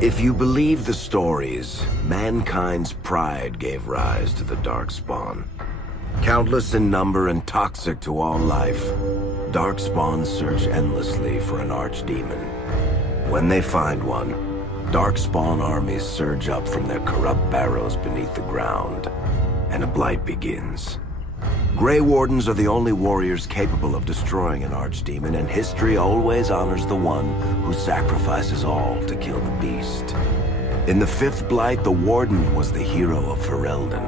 If you believe the stories, mankind's pride gave rise to the Darkspawn. Countless in number and toxic to all life, Darkspawns search endlessly for an archdemon. When they find one, Darkspawn armies surge up from their corrupt barrows beneath the ground, and a blight begins. Grey Wardens are the only warriors capable of destroying an archdemon, and history always honors the one who sacrifices all to kill the beast. In the fifth blight, the Warden was the hero of Ferelden.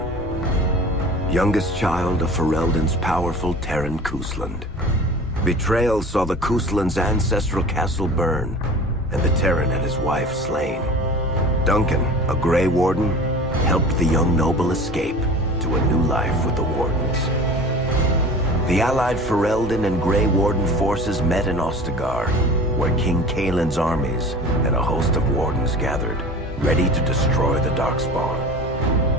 Youngest child of Ferelden's powerful Terran Kusland. Betrayal saw the Kusland's ancestral castle burn, and the Terran and his wife slain. Duncan, a Grey Warden, helped the young noble escape to a new life with the Wardens. The allied Ferelden and Grey Warden forces met in Ostagar, where King Kaelin's armies and a host of Wardens gathered, ready to destroy the Darkspawn.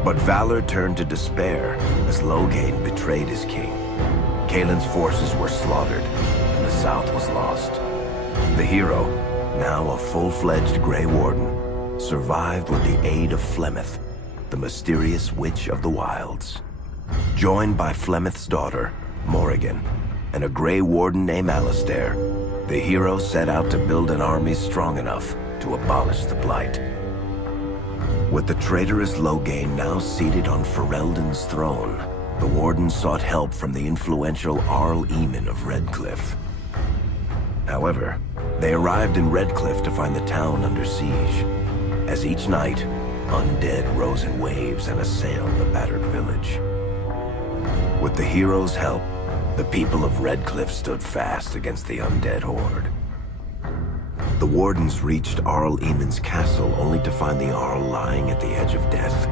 But valor turned to despair as Loghain betrayed his king. Kaelin's forces were slaughtered, and the South was lost. The hero, now a full-fledged Grey Warden, survived with the aid of Flemeth, the mysterious witch of the wilds. Joined by Flemeth's daughter, Morrigan, and a Grey Warden named Alistair, the hero set out to build an army strong enough to abolish the Blight. With the traitorous Loghain now seated on Ferelden's throne, the Warden sought help from the influential Arl Eamon of Redcliffe. However, they arrived in Redcliffe to find the town under siege. As each night, undead rose in waves and assailed the battered village. With the hero's help, the people of Redcliffe stood fast against the undead horde. The Wardens reached Arl Eamon's castle only to find the Arl lying at the edge of death,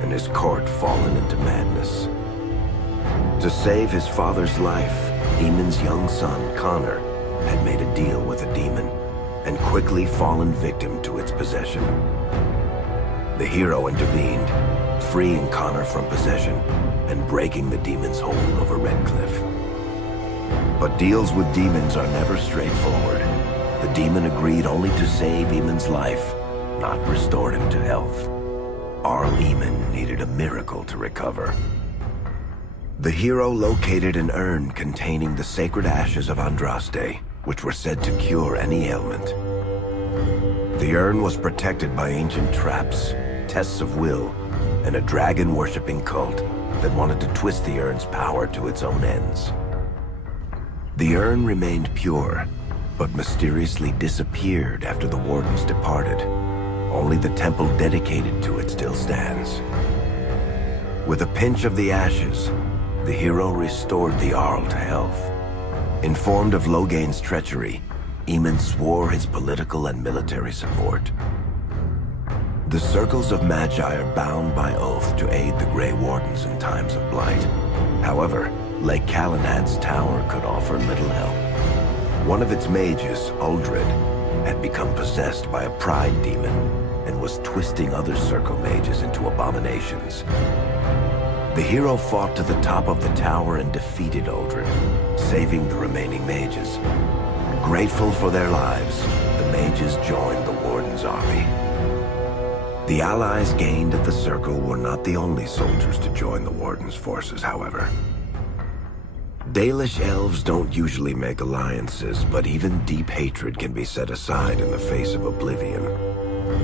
and his court fallen into madness. To save his father's life, Eamon's young son, Connor, had made a deal with a demon, and quickly fallen victim to its possession. The hero intervened, freeing Connor from possession and breaking the demon's hold over Redcliffe. But deals with demons are never straightforward. The demon agreed only to save Eamon's life, not restored him to health. Arl Eamon needed a miracle to recover. The hero located an urn containing the sacred ashes of Andraste, which were said to cure any ailment. The urn was protected by ancient traps, tests of will, and a dragon-worshipping cult that wanted to twist the urn's power to its own ends. The urn remained pure, but mysteriously disappeared after the Wardens departed. Only the temple dedicated to it still stands. With a pinch of the ashes, the hero restored the Arl to health. Informed of Loghain's treachery, Eamon swore his political and military support. The circles of Magi are bound by oath to aid the Grey Wardens in times of blight. However, Lake Calenad's tower could offer little help. One of its mages, Uldred, had become possessed by a pride demon and was twisting other circle mages into abominations. The hero fought to the top of the tower and defeated Uldred, saving the remaining mages. Grateful for their lives, the mages joined the Warden's army. The allies gained at the Circle were not the only soldiers to join the Warden's forces, however. Dalish elves don't usually make alliances, but even deep hatred can be set aside in the face of oblivion.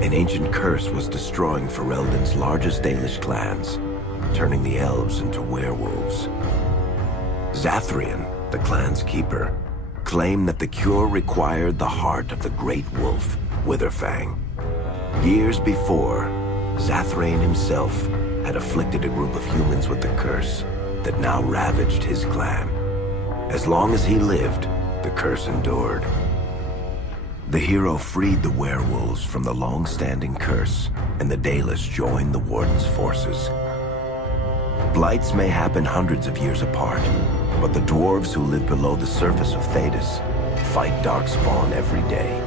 An ancient curse was destroying Ferelden's largest Dalish clans, turning the elves into werewolves. Zathrian, the clan's keeper, claimed that the cure required the heart of the great wolf, Witherfang. Years before, Zathrian himself had afflicted a group of humans with the curse that now ravaged his clan. As long as he lived, the curse endured. The hero freed the werewolves from the long-standing curse, and the Dalish joined the Warden's forces. Blights may happen hundreds of years apart, but the dwarves who live below the surface of Thedas fight Darkspawn every day.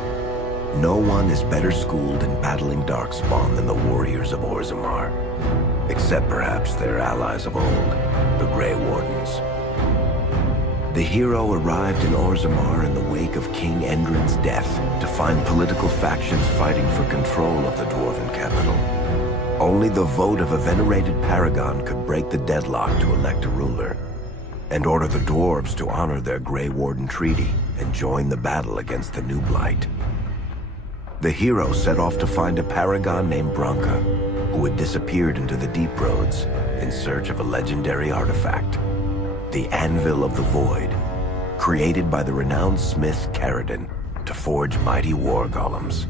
No one is better schooled in battling Darkspawn than the warriors of Orzammar, except perhaps their allies of old, the Grey Wardens. The hero arrived in Orzammar in the wake of King Endrin's death to find political factions fighting for control of the dwarven capital. Only the vote of a venerated paragon could break the deadlock to elect a ruler, and order the dwarves to honor their Grey Warden treaty and join the battle against the new blight. The hero set off to find a paragon named Branka, who had disappeared into the Deep Roads in search of a legendary artifact, the Anvil of the Void, created by the renowned smith Caradon to forge mighty war golems.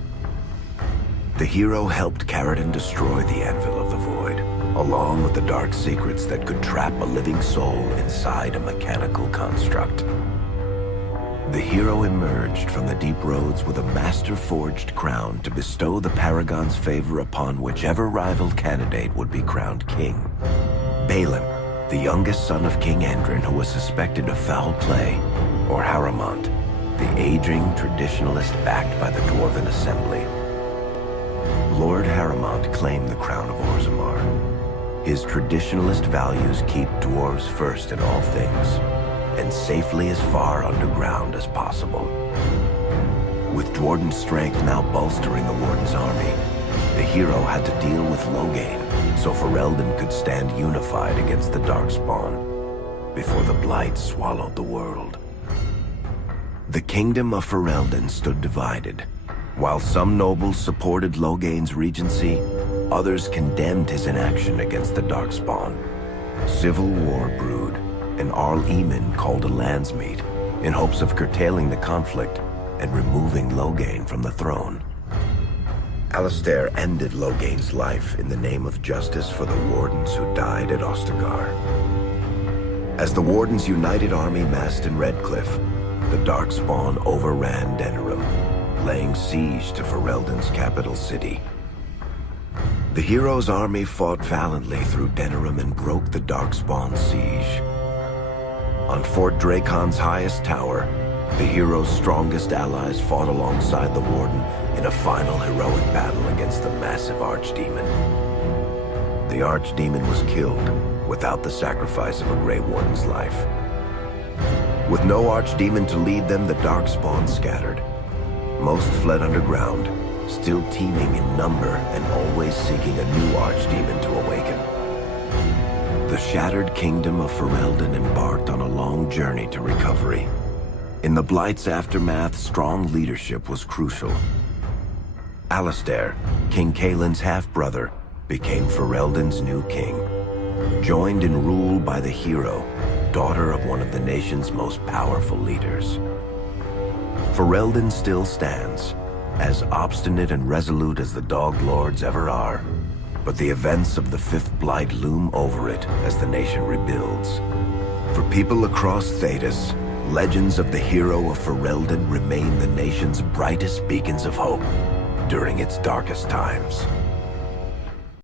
The hero helped Caradon destroy the Anvil of the Void, along with the dark secrets that could trap a living soul inside a mechanical construct. The hero emerged from the Deep Roads with a master-forged crown to bestow the Paragon's favor upon whichever rival candidate would be crowned king. Balin, the youngest son of King Endrin who was suspected of foul play, or Haramont, the aging traditionalist backed by the Dwarven Assembly. Lord Haramont claimed the crown of Orzammar. His traditionalist values keep dwarves first in all things, and safely as far underground as possible. With Dwarden's strength now bolstering the Warden's army, the hero had to deal with Loghain, so Ferelden could stand unified against the Darkspawn before the Blight swallowed the world. The kingdom of Ferelden stood divided. While some nobles supported Loghain's regency, others condemned his inaction against the Darkspawn. Civil war brewed, and Arl Eamon called a landsmeet in hopes of curtailing the conflict and removing Loghain from the throne. Alistair ended Loghain's life in the name of justice for the Wardens who died at Ostagar. As the Warden's united army massed in Redcliffe, the Darkspawn overran Denerim, laying siege to Ferelden's capital city. The hero's army fought valiantly through Denerim and broke the Darkspawn's siege. On Fort Dracon's highest tower, the hero's strongest allies fought alongside the Warden in a final heroic battle against the massive Archdemon. The Archdemon was killed without the sacrifice of a Grey Warden's life. With no Archdemon to lead them, the Darkspawn scattered. Most fled underground, still teeming in number and always seeking a new Archdemon to awaken. The shattered kingdom of Ferelden embarked on a long journey to recovery. In the Blight's aftermath, strong leadership was crucial. Alistair, King Caelin's half-brother, became Ferelden's new king, joined in rule by the hero, daughter of one of the nation's most powerful leaders. Ferelden still stands, as obstinate and resolute as the Dog Lords ever are, but the events of the Fifth Blight loom over it as the nation rebuilds. For people across Thedas, legends of the hero of Ferelden remain the nation's brightest beacons of hope during its darkest times.